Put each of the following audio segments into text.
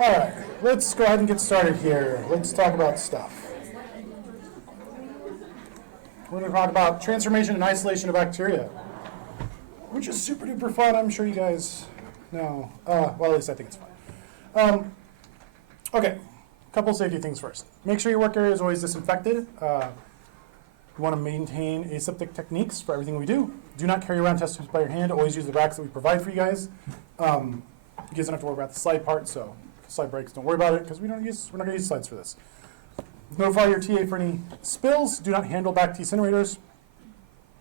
All right, let's go ahead and get started here. Let's talk about stuff. We're going to talk about transformation and isolation of bacteria, which is super duper fun. I'm sure you guys know. Well, at least I think it's fun. Okay, a couple safety things first. Make sure your work area is always disinfected. You want to maintain aseptic techniques for everything we do. Do not carry around test tubes by your hand. Always use the racks that we provide for you guys. You guys don't have to worry about the slide part, so if the slide breaks, don't worry about it, because we're not going to use slides for this. Notify your TA for any spills. Do not handle back incinerators.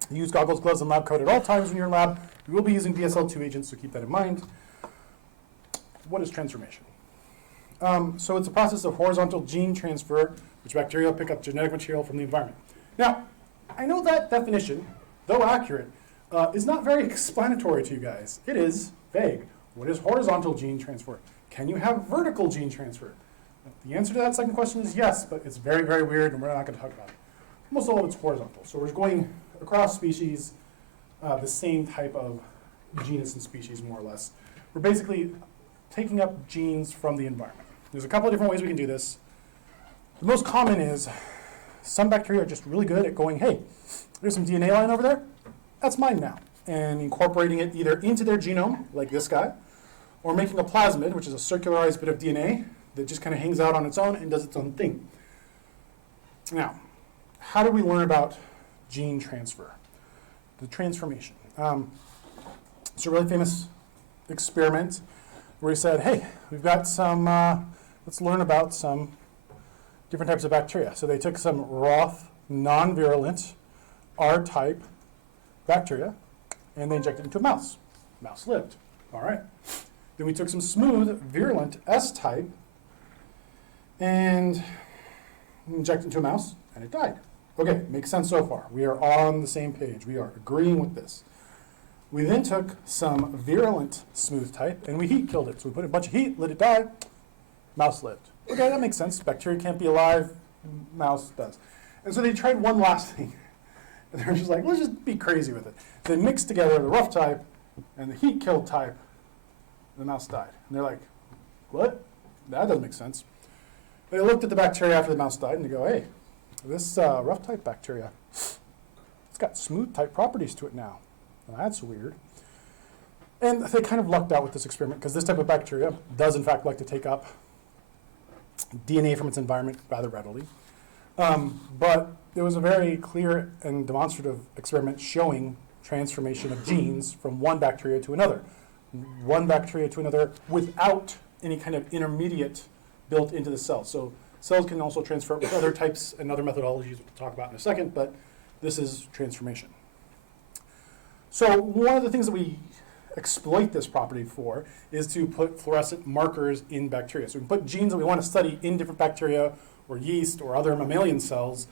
Use goggles, gloves, and lab coat at all times when you're in lab. We will be using BSL-2 agents, so keep that in mind. What is transformation? So it's a process of horizontal gene transfer, which bacteria pick up genetic material from the environment. Now, I know that definition, though accurate, is not very explanatory to you guys. It is vague. What is horizontal gene transfer? Can you have vertical gene transfer? The answer to that second question is yes, but it's very, very weird, and we're not going to talk about it. Almost all of it's horizontal. So we're going across species, the same type of genus and species, more or less. We're basically taking up genes from the environment. There's a couple of different ways we can do this. The most common is some bacteria are just really good at going, hey, there's some DNA line over there. That's mine now. And incorporating it either into their genome, like this guy, or making a plasmid, which is a circularized bit of DNA that just kind of hangs out on its own and does its own thing. Now, how do we learn about gene transfer? The transformation. It's a really famous experiment where he said, hey, we've got some, let's learn about some different types of bacteria. So they took some Roth, non-virulent, R-type bacteria, and they injected it into a mouse. Mouse lived. All right. Then we took some smooth, virulent S-type and injected into a mouse, and it died. Okay, makes sense so far. We are on the same page. We are agreeing with this. We then took some virulent smooth type, and we heat killed it. So we put a bunch of heat, let it die, mouse lived. Okay, that makes sense. Bacteria can't be alive, mouse does. And so they tried one last thing. And they were just like, let's just be crazy with it. So they mixed together the rough type and the heat killed type, and the mouse died. And they're like, what? That doesn't make sense. They looked at the bacteria after the mouse died, and they go, hey, this rough type bacteria, it's got smooth type properties to it now. Well, that's weird. And they kind of lucked out with this experiment, because this type of bacteria does, in fact, like to take up DNA from its environment rather readily. But there was a very clear and demonstrative experiment showing transformation of genes from one bacteria to another without any kind of intermediate built into the cell. So cells can also transfer with other types and other methodologies we'll talk about in a second, but this is transformation. So one of the things that we exploit this property for is to put fluorescent markers in bacteria. So we put genes that we want to study in different bacteria or yeast or other mammalian cells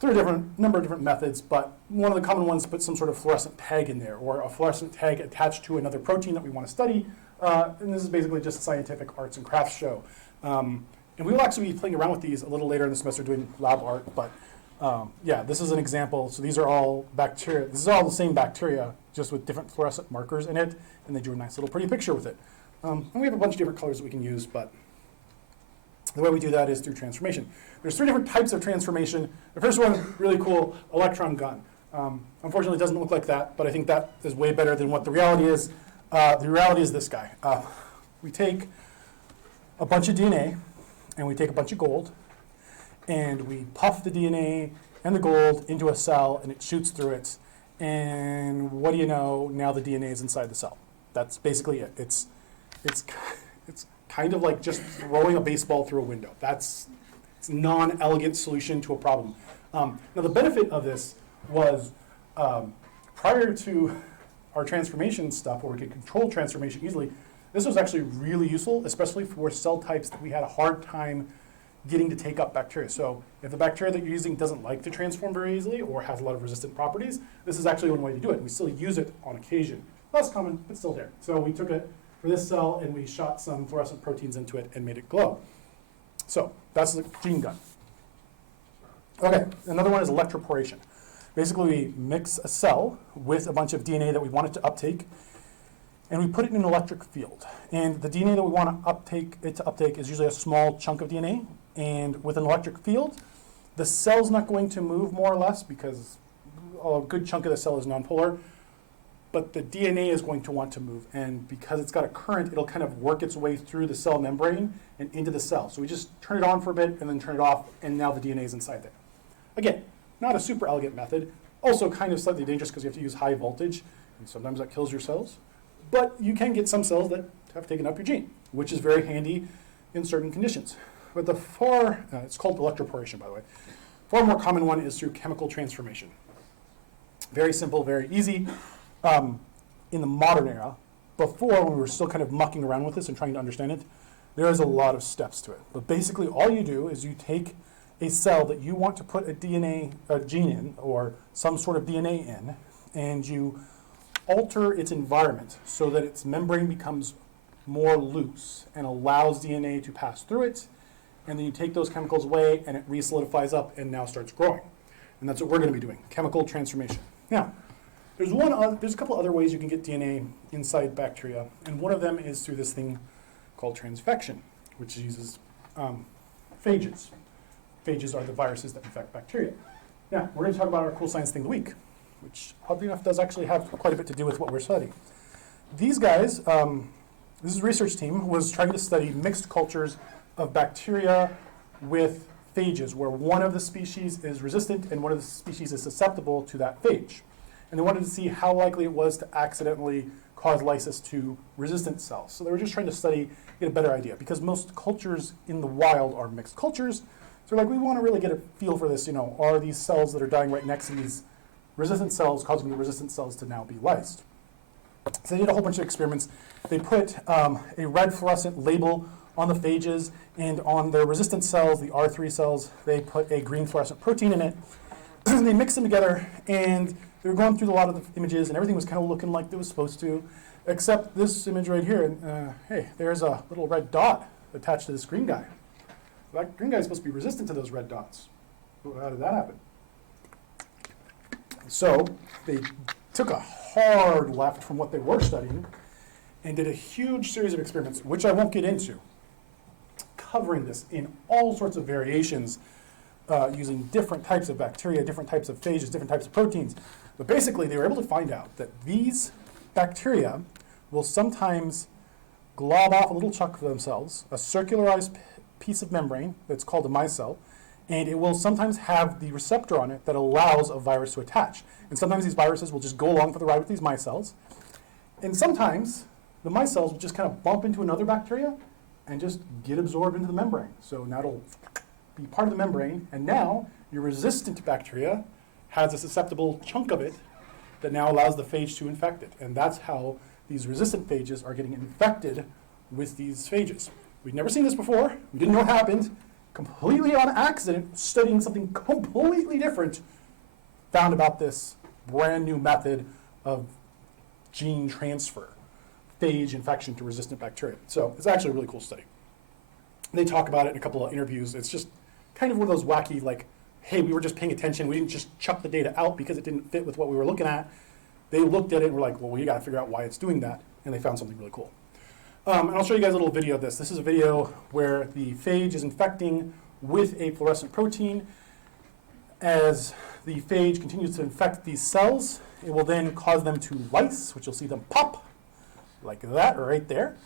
through a number of different methods, but one of the common ones is put some sort of fluorescent tag in there, or a fluorescent tag attached to another protein that we want to study. And this is basically just a scientific arts and crafts show. And we will actually be playing around with these a little later in the semester doing lab art, but yeah, this is an example. So these are all bacteria. This is all the same bacteria, just with different fluorescent markers in it, and they drew a nice little pretty picture with it. And we have a bunch of different colors that we can use, but the way we do that is through transformation. There's 3 different types of transformation. The first one, really cool, electron gun. Unfortunately, it doesn't look like that, but I think that is way better than what the reality is. The reality is this guy. We take a bunch of DNA, and we take a bunch of gold, and we puff the DNA and the gold into a cell, and it shoots through it. And what do you know? Now the DNA is inside the cell. That's basically it. It's kind of like just throwing a baseball through a window. It's a non-elegant solution to a problem. Now the benefit of this was prior to our transformation stuff, where we could control transformation easily, this was actually really useful, especially for cell types that we had a hard time getting to take up bacteria. So if the bacteria that you're using doesn't like to transform very easily or has a lot of resistant properties, this is actually one way to do it. We still use it on occasion. Less common, but still there. So we took it for this cell and we shot some fluorescent proteins into it and made it glow. So that's the gene gun. Okay, another one is electroporation. Basically, we mix a cell with a bunch of DNA that we want it to uptake, and we put it in an electric field. And the DNA that we want to uptake is usually a small chunk of DNA. And with an electric field, the cell's not going to move more or less because a good chunk of the cell is nonpolar, but the DNA is going to want to move. And because it's got a current, it'll kind of work its way through the cell membrane and into the cell. So we just turn it on for a bit and then turn it off, and now the DNA is inside there. Again, not a super elegant method. Also kind of slightly dangerous because you have to use high voltage, and sometimes that kills your cells. But you can get some cells that have taken up your gene, which is very handy in certain conditions. But the it's called electroporation, by the way. Far more common one is through chemical transformation. Very simple, very easy. In the modern era, before when we were still kind of mucking around with this and trying to understand it, there is a lot of steps to it. But basically all you do is you take a cell that you want to put a gene in, or some sort of DNA in, and you alter its environment so that its membrane becomes more loose and allows DNA to pass through it, and then you take those chemicals away and it re-solidifies up and now starts growing. And that's what we're going to be doing, chemical transformation. Now, there's a couple other ways you can get DNA inside bacteria, and one of them is through this thing called transfection, which uses phages. Phages are the viruses that infect bacteria. Now, we're going to talk about our cool science thing of the week, which oddly enough does actually have quite a bit to do with what we're studying. These guys, this is a research team, was trying to study mixed cultures of bacteria with phages, where one of the species is resistant and one of the species is susceptible to that phage. And they wanted to see how likely it was to accidentally cause lysis to resistant cells. So they were just trying to get a better idea, because most cultures in the wild are mixed cultures. So like, we want to really get a feel for this, are these cells that are dying right next to these resistant cells causing the resistant cells to now be lysed? So they did a whole bunch of experiments. They put a red fluorescent label on the phages, and on their resistant cells, the R3 cells, they put a green fluorescent protein in it. They mixed them together, and they were going through a lot of the images, and everything was kind of looking like it was supposed to, except this image right here. And hey, there's a little red dot attached to this green guy. That green guy is supposed to be resistant to those red dots. How did that happen? So they took a hard left from what they were studying and did a huge series of experiments, which I won't get into, covering this in all sorts of variations, using different types of bacteria, different types of phages, different types of proteins. But basically, they were able to find out that these bacteria will sometimes glob off a little chunk of themselves, a circularized piece of membrane that's called a micelle, and it will sometimes have the receptor on it that allows a virus to attach. And sometimes these viruses will just go along for the ride with these micelles. And sometimes the micelles will just kind of bump into another bacteria and just get absorbed into the membrane. So now it'll be part of the membrane, and now your resistant bacteria has a susceptible chunk of it that now allows the phage to infect it. And that's how these resistant phages are getting infected with these phages. We'd never seen this before. We didn't know what happened. Completely on accident, studying something completely different, found about this brand new method of gene transfer, phage infection to resistant bacteria. So it's actually a really cool study. They talk about it in a couple of interviews. It's just kind of one of those wacky, like, hey, we were just paying attention. We didn't just chuck the data out because it didn't fit with what we were looking at. They looked at it and were like, well, we got to figure out why it's doing that. And they found something really cool. And I'll show you guys a little video of this. This is a video where the phage is infecting with a fluorescent protein. As the phage continues to infect these cells, it will then cause them to lyse, which you'll see them pop like that right there.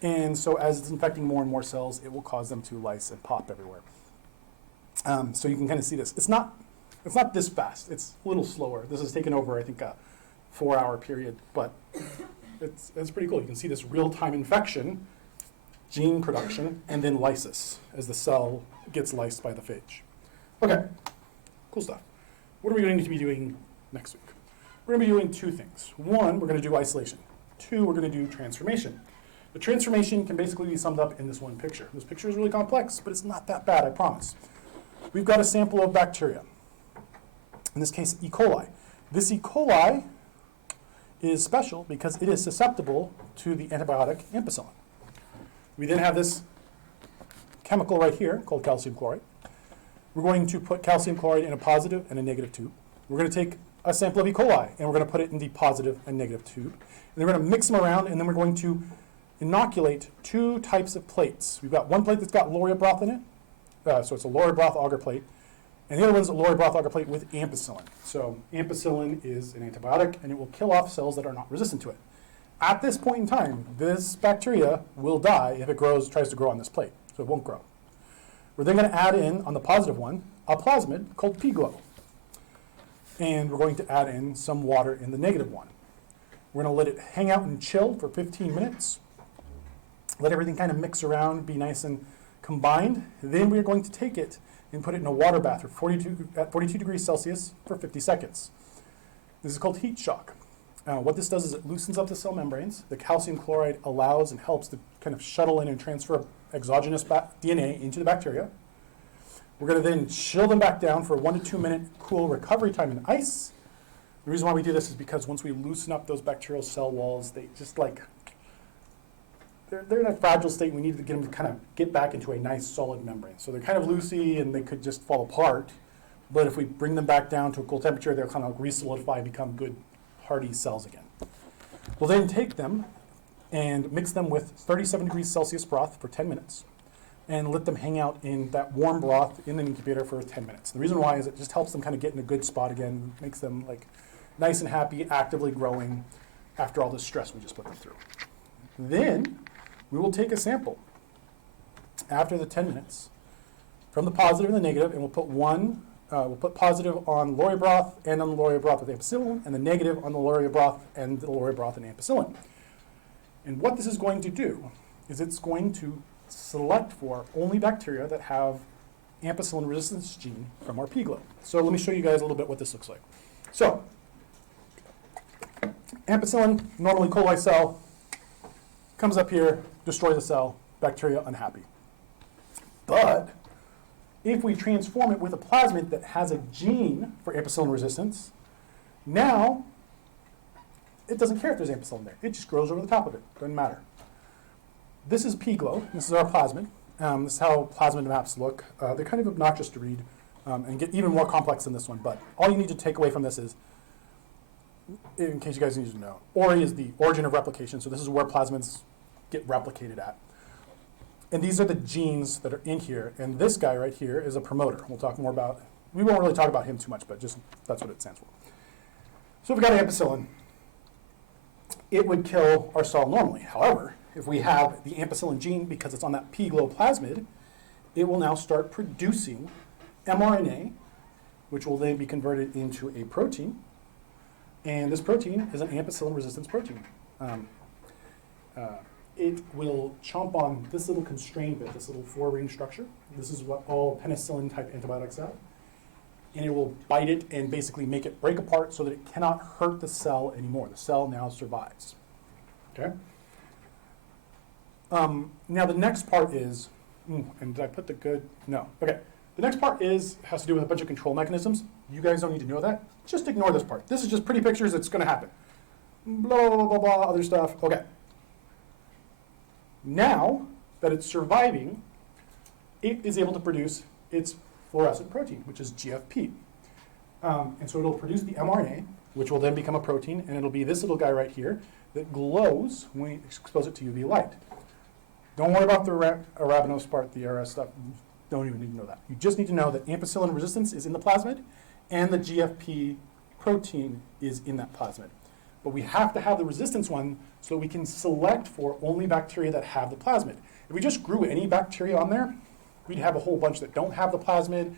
And so as it's infecting more and more cells, it will cause them to lyse and pop everywhere. So you can kind of see this. It's not this fast. It's a little slower. This has taken over, I think, a 4-hour period, but it's pretty cool. You can see this real-time infection, gene production, and then lysis as the cell gets lysed by the phage. Okay, cool stuff. What are we going to be doing next week? We're going to be doing 2 things. 1, we're going to do isolation. 2, we're going to do transformation. The transformation can basically be summed up in this one picture. This picture is really complex, but it's not that bad, I promise. We've got a sample of bacteria, in this case, E. coli. This E. coli is special because it is susceptible to the antibiotic ampicillin. We then have this chemical right here called calcium chloride. We're going to put calcium chloride in a positive and a negative tube. We're going to take a sample of E. coli, and we're going to put it in the positive and negative tube. And we're going to mix them around, and then we're going to inoculate 2 types of plates. We've got one plate that's got lauria broth in it, so it's a lauria broth agar plate, and the other one's a lauria broth agar plate with ampicillin. So ampicillin is an antibiotic, and it will kill off cells that are not resistant to it. At this point in time, this bacteria will die if it tries to grow on this plate, so it won't grow. We're then going to add in, on the positive one, a plasmid called P-glow. And we're going to add in some water in the negative one. We're going to let it hang out and chill for 15 minutes. Let everything kind of mix around, be nice and combined. Then we're going to take it and put it in a water bath at 42 degrees Celsius for 50 seconds. This is called heat shock. What this does is it loosens up the cell membranes. The calcium chloride allows and helps to kind of shuttle in and transfer exogenous DNA into the bacteria. We're going to then chill them back down for a 1 to 2 minute cool recovery time in ice. The reason why we do this is because once we loosen up those bacterial cell walls, they just they're in a fragile state. We need to get them to kind of get back into a nice solid membrane. So they're kind of loosey and they could just fall apart. But if we bring them back down to a cool temperature, they'll kind of re-solidify and become good hardy cells again. We'll then take them and mix them with 37 degrees Celsius broth for 10 minutes and let them hang out in that warm broth in the incubator for 10 minutes. The reason why is it just helps them kind of get in a good spot again, makes them nice and happy, actively growing after all the stress we just put them through. Then we will take a sample after the 10 minutes from the positive and the negative, and we'll put positive on lauria broth and on the lauria broth with ampicillin, and the negative on the lauria broth and the lauria broth and ampicillin. And what this is going to do is it's going to select for only bacteria that have ampicillin resistance gene from our P-glow. So let me show you guys a little bit what this looks like. So ampicillin, normally E. coli cell, comes up here, destroys the cell, bacteria unhappy. But if we transform it with a plasmid that has a gene for ampicillin resistance, now it doesn't care if there's ampicillin there. It just grows over the top of it. Doesn't matter. This is P-glow. This is our plasmid. This is how plasmid maps look. They're kind of obnoxious to read and get even more complex than this one. But all you need to take away from this is, in case you guys need to know, ORI is the origin of replication. So this is where plasmids get replicated at. And these are the genes that are in here. And this guy right here is a promoter. We'll talk more about, we won't really talk about him too much, but just that's what it stands for. So if we got ampicillin, it would kill our cell normally. However, if we have the ampicillin gene, because it's on that P-glow plasmid, it will now start producing mRNA, which will then be converted into a protein. And this protein is an ampicillin resistance protein. It will chomp on this little constraint bit, this little 4-ring structure. This is what all penicillin type antibiotics have. And it will bite it and basically make it break apart so that it cannot hurt the cell anymore. The cell now survives. Okay? Now the next part is, and did I put the good? No. Okay. The next part has to do with a bunch of control mechanisms. You guys don't need to know that. Just ignore this part. This is just pretty pictures. It's going to happen. Blah, blah, blah, blah, blah, other stuff. Okay. Now that it's surviving, it is able to produce its fluorescent protein, which is GFP. And so it'll produce the mRNA, which will then become a protein, and it'll be this little guy right here that glows when we expose it to UV light. Don't worry about the arabinose part, the RS stuff. Don't even need to know that. You just need to know that ampicillin resistance is in the plasmid, and the GFP protein is in that plasmid. But we have to have the resistance one so we can select for only bacteria that have the plasmid. If we just grew any bacteria on there, we'd have a whole bunch that don't have the plasmid,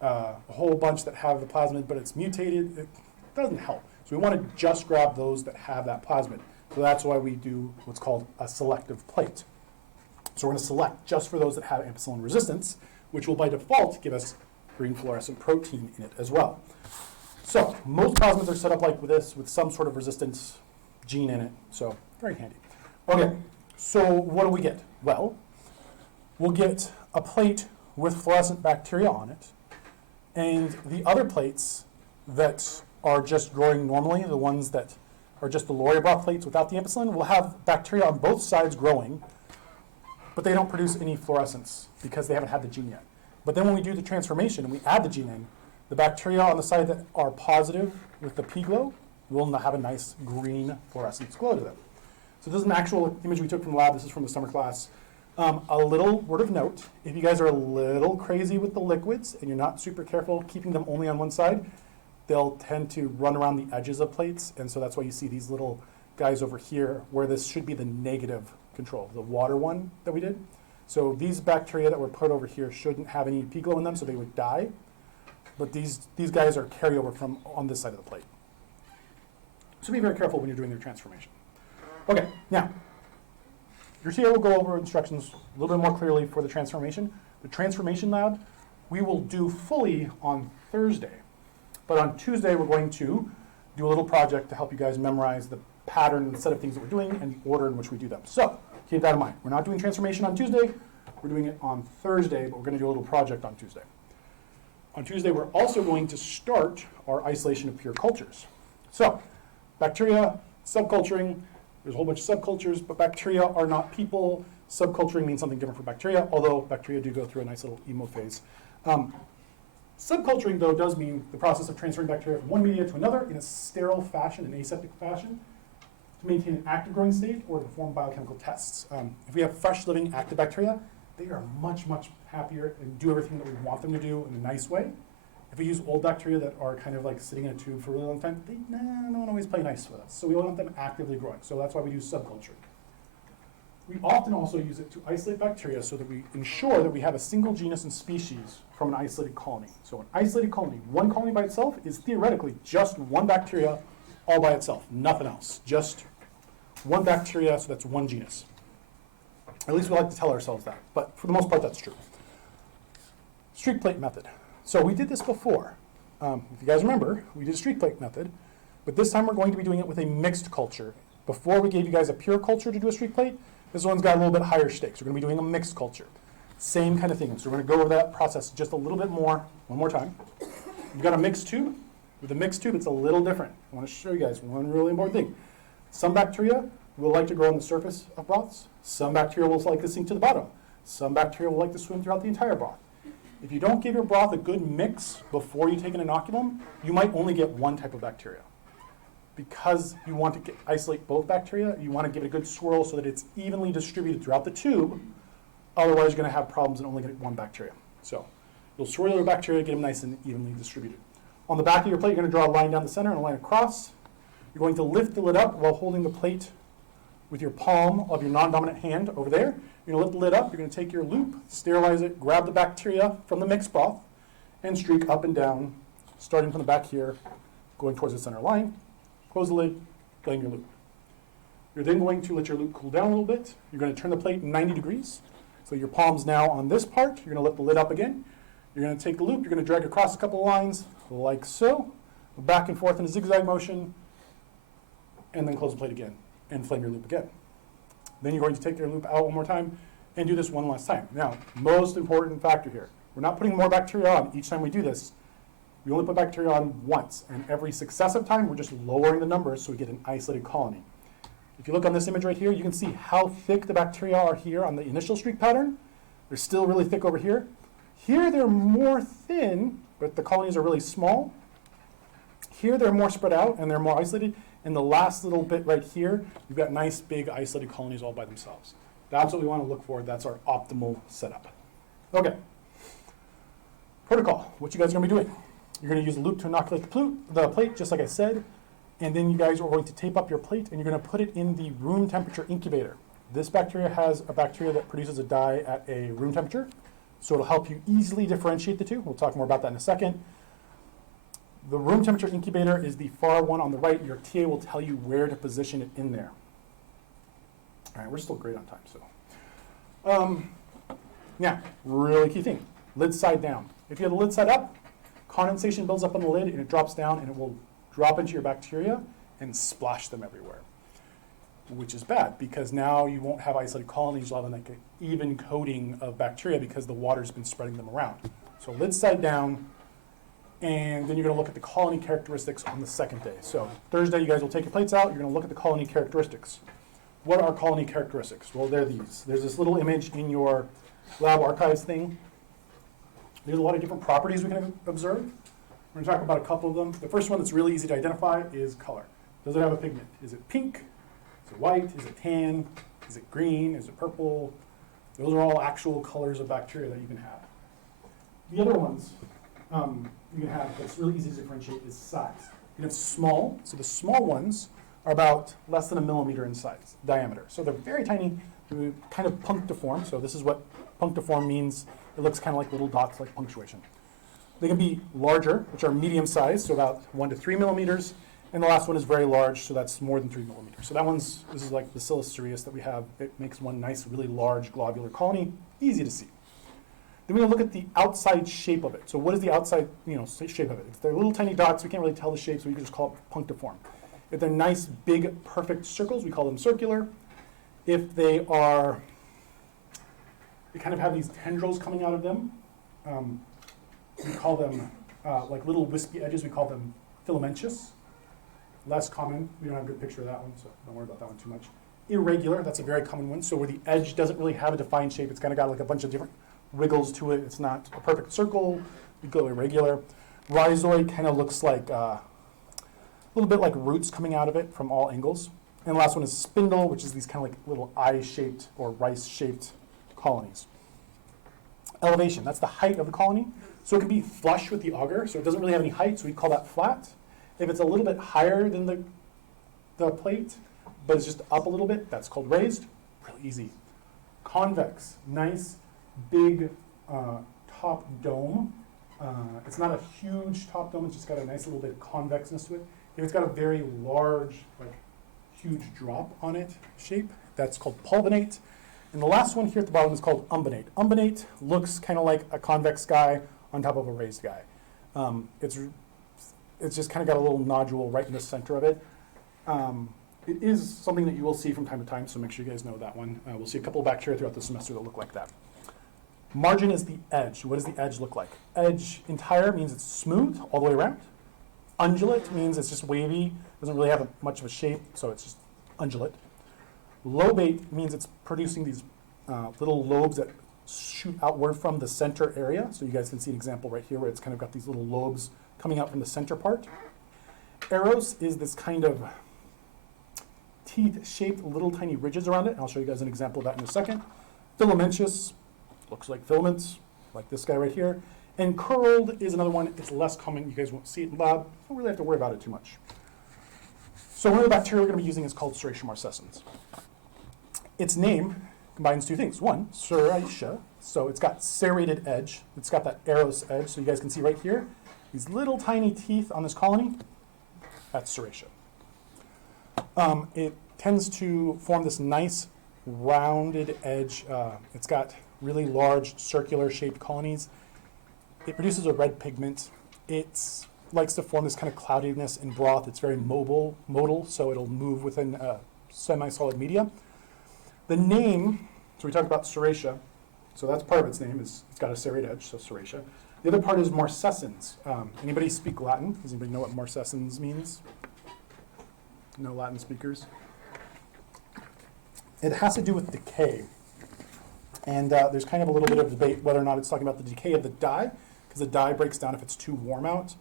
a whole bunch that have the plasmid, but it's mutated. It doesn't help. So we want to just grab those that have that plasmid. So that's why we do what's called a selective plate. So we're going to select just for those that have ampicillin resistance, which will by default give us green fluorescent protein in it as well. So most plasmids are set up like this with some sort of resistance gene in it. So very handy. Okay, so what do we get? Well, we'll get a plate with fluorescent bacteria on it, and the other plates that are just growing normally, the ones that are just the lauria broth plates without the ampicillin, will have bacteria on both sides growing, but they don't produce any fluorescence because they haven't had the gene yet. But then when we do the transformation and we add the gene in, the bacteria on the side that are positive with the P glow will have a nice green fluorescence glow to them. So this is an actual image we took from the lab. This is from the summer class. A little word of note, if you guys are a little crazy with the liquids and you're not super careful keeping them only on one side, they'll tend to run around the edges of plates, and so that's why you see these little guys over here where this should be the negative control, the water one that we did. So these bacteria that were put over here shouldn't have any P glow in them, so they would die. But these guys are carryover from on this side of the plate. So be very careful when you're doing your transformation. Okay, now, your TA will go over instructions a little bit more clearly for the transformation. The transformation lab, we will do fully on Thursday. But on Tuesday, we're going to do a little project to help you guys memorize the pattern and set of things that we're doing and the order in which we do them. So keep that in mind. We're not doing transformation on Tuesday. We're doing it on Thursday, but we're going to do a little project on Tuesday. On Tuesday, we're also going to start our isolation of pure cultures. So bacteria, subculturing, there's a whole bunch of subcultures, but bacteria are not people. Subculturing means something different for bacteria, although bacteria do go through a nice little emo phase. Subculturing, though, does mean the process of transferring bacteria from one media to another in a sterile fashion, an aseptic fashion, to maintain an active growing state or to perform biochemical tests. If we have fresh living active bacteria, they are much, much happier and do everything that we want them to do in a nice way. If we use old bacteria that are kind of like sitting in a tube for a really long time, they don't always play nice with us. So we want them actively growing. So that's why we do subculturing. We often also use it to isolate bacteria so that we ensure that we have a single genus and species from an isolated colony. So an isolated colony, one colony by itself, is theoretically just one bacteria all by itself, nothing else. Just one bacteria, so that's one genus. At least we like to tell ourselves that, but for the most part, that's true. Streak plate method. So we did this before. If you guys remember, we did a streak plate method, but this time we're going to be doing it with a mixed culture. Before we gave you guys a pure culture to do a streak plate, this one's got a little bit higher stakes. We're going to be doing a mixed culture. Same kind of thing. So we're going to go over that process just a little bit more, one more time. You've got a mixed tube. With a mixed tube, it's a little different. I want to show you guys one really important thing. Some bacteria will like to grow on the surface of broths. Some bacteria will like to sink to the bottom. Some bacteria will like to swim throughout the entire broth. If you don't give your broth a good mix before you take an inoculum, you might only get one type of bacteria. Because you want to isolate both bacteria, you want to give it a good swirl so that it's evenly distributed throughout the tube. Otherwise, you're going to have problems and only get one bacteria. So you'll swirl your bacteria, get them nice and evenly distributed. On the back of your plate, you're going to draw a line down the center and a line across. You're going to lift the lid up while holding the plate with your palm of your non-dominant hand over there. You're going to lift the lid up. You're going to take your loop, sterilize it, grab the bacteria from the mixed broth, and streak up and down, starting from the back here, going towards the center line. Close the lid, playing your loop. You're then going to let your loop cool down a little bit. You're going to turn the plate 90 degrees. So your palm's now on this part. You're going to lift the lid up again. You're going to take the loop. You're going to drag across a couple of lines, like so, back and forth in a zigzag motion, and then close the plate again, and flame your loop again. Then you're going to take your loop out one more time and do this one last time. Now, most important factor here. We're not putting more bacteria on each time we do this. We only put bacteria on once, and every successive time, we're just lowering the numbers so we get an isolated colony. If you look on this image right here, you can see how thick the bacteria are here on the initial streak pattern. They're still really thick over here. Here, they're more thin, but the colonies are really small. Here, they're more spread out, and they're more isolated. And the last little bit right here, you've got nice, big, isolated colonies all by themselves. That's what we want to look for. That's our optimal setup. Okay. Protocol, what you guys are going to be doing. You're going to use a loop to inoculate the plate, just like I said. And then you guys are going to tape up your plate, and you're going to put it in the room temperature incubator. This bacteria has a bacteria that produces a dye at a room temperature. So it'll help you easily differentiate the two. We'll talk more about that in a second. The room temperature incubator is the far one on the right. Your TA will tell you where to position it in there. All right, we're still great on time, so. Now, really key thing, lid side down. If you have the lid side up, condensation builds up on the lid and it drops down and it will drop into your bacteria and splash them everywhere, which is bad because now you won't have isolated colonies. You'll have like an even coating of bacteria because the water's been spreading them around. So lid side down, and then you're going to look at the colony characteristics on the second day. So Thursday, you guys will take your plates out. You're going to look at the colony characteristics. What are colony characteristics? Well, they're these. There's this little image in your lab archives thing. There's a lot of different properties we can observe. We're going to talk about a couple of them. The first one that's really easy to identify is color. Does it have a pigment? Is it pink? Is it white? Is it tan? Is it green? Is it purple? Those are all actual colors of bacteria that you can have. The other ones you can have that's really easy to differentiate is size. You can have small, so the small ones are about less than 1 millimeter in size, diameter. So they're very tiny, kind of punctiform. So this is what punctiform means. It looks kind of like little dots, like punctuation. They can be larger, which are medium sized, so about 1 to 3 millimeters. And the last one is very large, so that's more than 3 millimeters. So this is like the Bacillus cereus that we have. It makes one nice, really large globular colony, easy to see. Then we're going to look at the outside shape of it. So what is the outside shape of it? If they're little tiny dots, we can't really tell the shape, so we can just call it punctiform. If they're nice, big, perfect circles, we call them circular. If they kind of have these tendrils coming out of them, we call them, like little wispy edges, we call them filamentous. Less common, we don't have a good picture of that one, so don't worry about that one too much. Irregular, that's a very common one. So where the edge doesn't really have a defined shape, it's kind of got like a bunch of different wiggles to it. It's not a perfect circle, we go irregular. Rhizoid kind of looks like a little bit like roots coming out of it from all angles. And the last one is spindle, which is these kind of like little eye-shaped or rice-shaped colonies. Elevation, that's the height of the colony. So it can be flush with the auger, so it doesn't really have any height, so we call that flat. If it's a little bit higher than the plate, but it's just up a little bit, that's called raised. Real easy. Convex, nice, big top dome. It's not a huge top dome, it's just got a nice little bit of convexness to it. If it's got a very large, like huge drop on it shape, that's called pulvinate. And the last one here at the bottom is called umbinate. Umbinate looks kind of like a convex guy on top of a raised guy. It's just kind of got a little nodule right in the center of it. It is something that you will see from time to time, so make sure you guys know that one. We'll see a couple of bacteria throughout the semester that look like that. Margin is the edge. What does the edge look like? Edge entire means it's smooth all the way around. Undulate means it's just wavy, doesn't really have much of a shape, so it's just undulate. Lobate means it's producing these little lobes that shoot outward from the center area. So you guys can see an example right here where it's kind of got these little lobes coming out from the center part. Eros is this kind of teeth-shaped little tiny ridges around it. And I'll show you guys an example of that in a second. Filamentous looks like filaments, like this guy right here. And curled is another one. It's less common. You guys won't see it in lab. Don't really have to worry about it too much. So one of the bacteria we're going to be using is called Serratia marcescens. Its name combines two things. One, Serratia, so it's got serrated edge. It's got that Eros edge, so you guys can see right here, these little tiny teeth on this colony. That's Serratia. It tends to form this nice rounded edge. It's got really large circular shaped colonies. It produces a red pigment. It likes to form this kind of cloudiness in broth. It's very modal, so it'll move within semi-solid media. The name, so we talked about Serratia, so that's part of its name, it's got a serrate edge, so Serratia. The other part is marcescens. Anybody speak Latin? Does anybody know what marcescens means? No Latin speakers? It has to do with decay. And there's kind of a little bit of debate whether or not it's talking about the decay of the dye, because the dye breaks down if it's too warm out,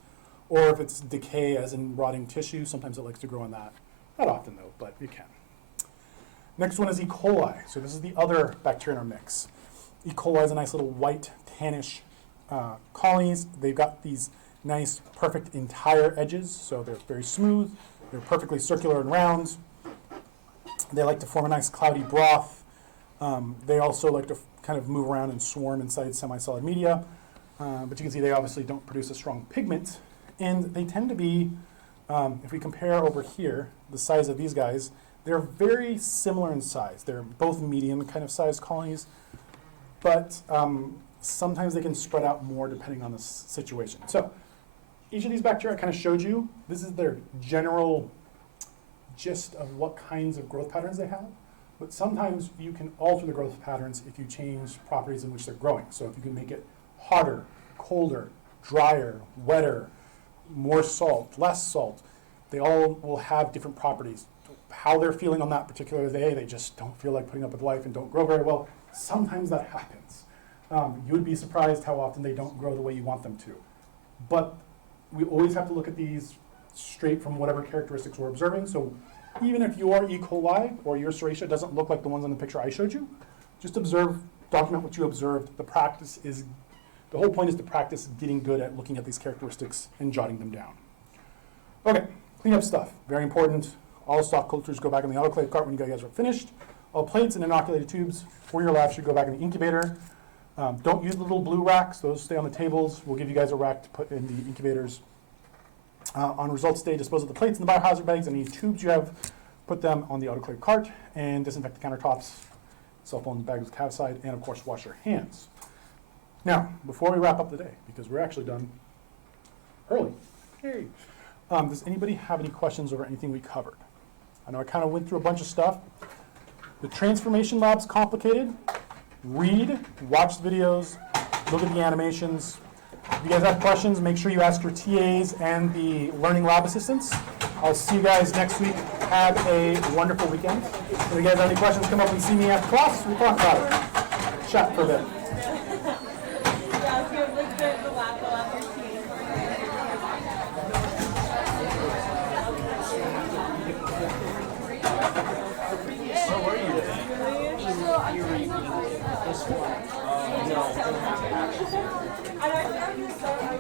or if it's decay as in rotting tissue. Sometimes it likes to grow on that. Not often though, but it can. Next one is E. coli. So this is the other bacteria in our mix. E. coli is a nice little white, tannish colonies. They've got these nice, perfect entire edges, so they're very smooth. They're perfectly circular and round. They like to form a nice cloudy broth. They also like to kind of move around and swarm inside semi-solid media. But you can see they obviously don't produce a strong pigment. And they tend to be, if we compare over here, the size of these guys, they're very similar in size. They're both medium kind of sized colonies, but sometimes they can spread out more depending on the situation. So each of these bacteria I kind of showed you, this is their general gist of what kinds of growth patterns they have. But sometimes you can alter the growth patterns if you change properties in which they're growing. So if you can make it hotter, colder, drier, wetter, more salt, less salt, they all will have different properties. How they're feeling on that particular day, they just don't feel like putting up with life and don't grow very well. Sometimes that happens. You would be surprised how often they don't grow the way you want them to. But we always have to look at these straight from whatever characteristics we're observing. So even if your E. coli or your Serratia doesn't look like the ones on the picture I showed you, just observe, document what you observed. The whole point is to practice getting good at looking at these characteristics and jotting them down. Okay, cleanup stuff, very important. All stock cultures go back in the autoclave cart when you guys are finished. All plates and inoculated tubes for your lab should go back in the incubator. Don't use the little blue racks, those stay on the tables. We'll give you guys a rack to put in the incubators. On results day, dispose of the plates in the biohazard bags. Any tubes you have, put them on the autoclave cart and disinfect the countertops, cell phone bags with calcite, and of course wash your hands. Now, before we wrap up the day, because we're actually done early, yay. Does anybody have any questions over anything we covered? I know I kind of went through a bunch of stuff. The transformation lab's complicated. Read, watch the videos, look at the animations. If you guys have questions, make sure you ask your TAs and the learning lab assistants. I'll see you guys next week. Have a wonderful weekend. If you guys have any questions, come up and see me after class. We'll talk about it. Chat for a bit. No.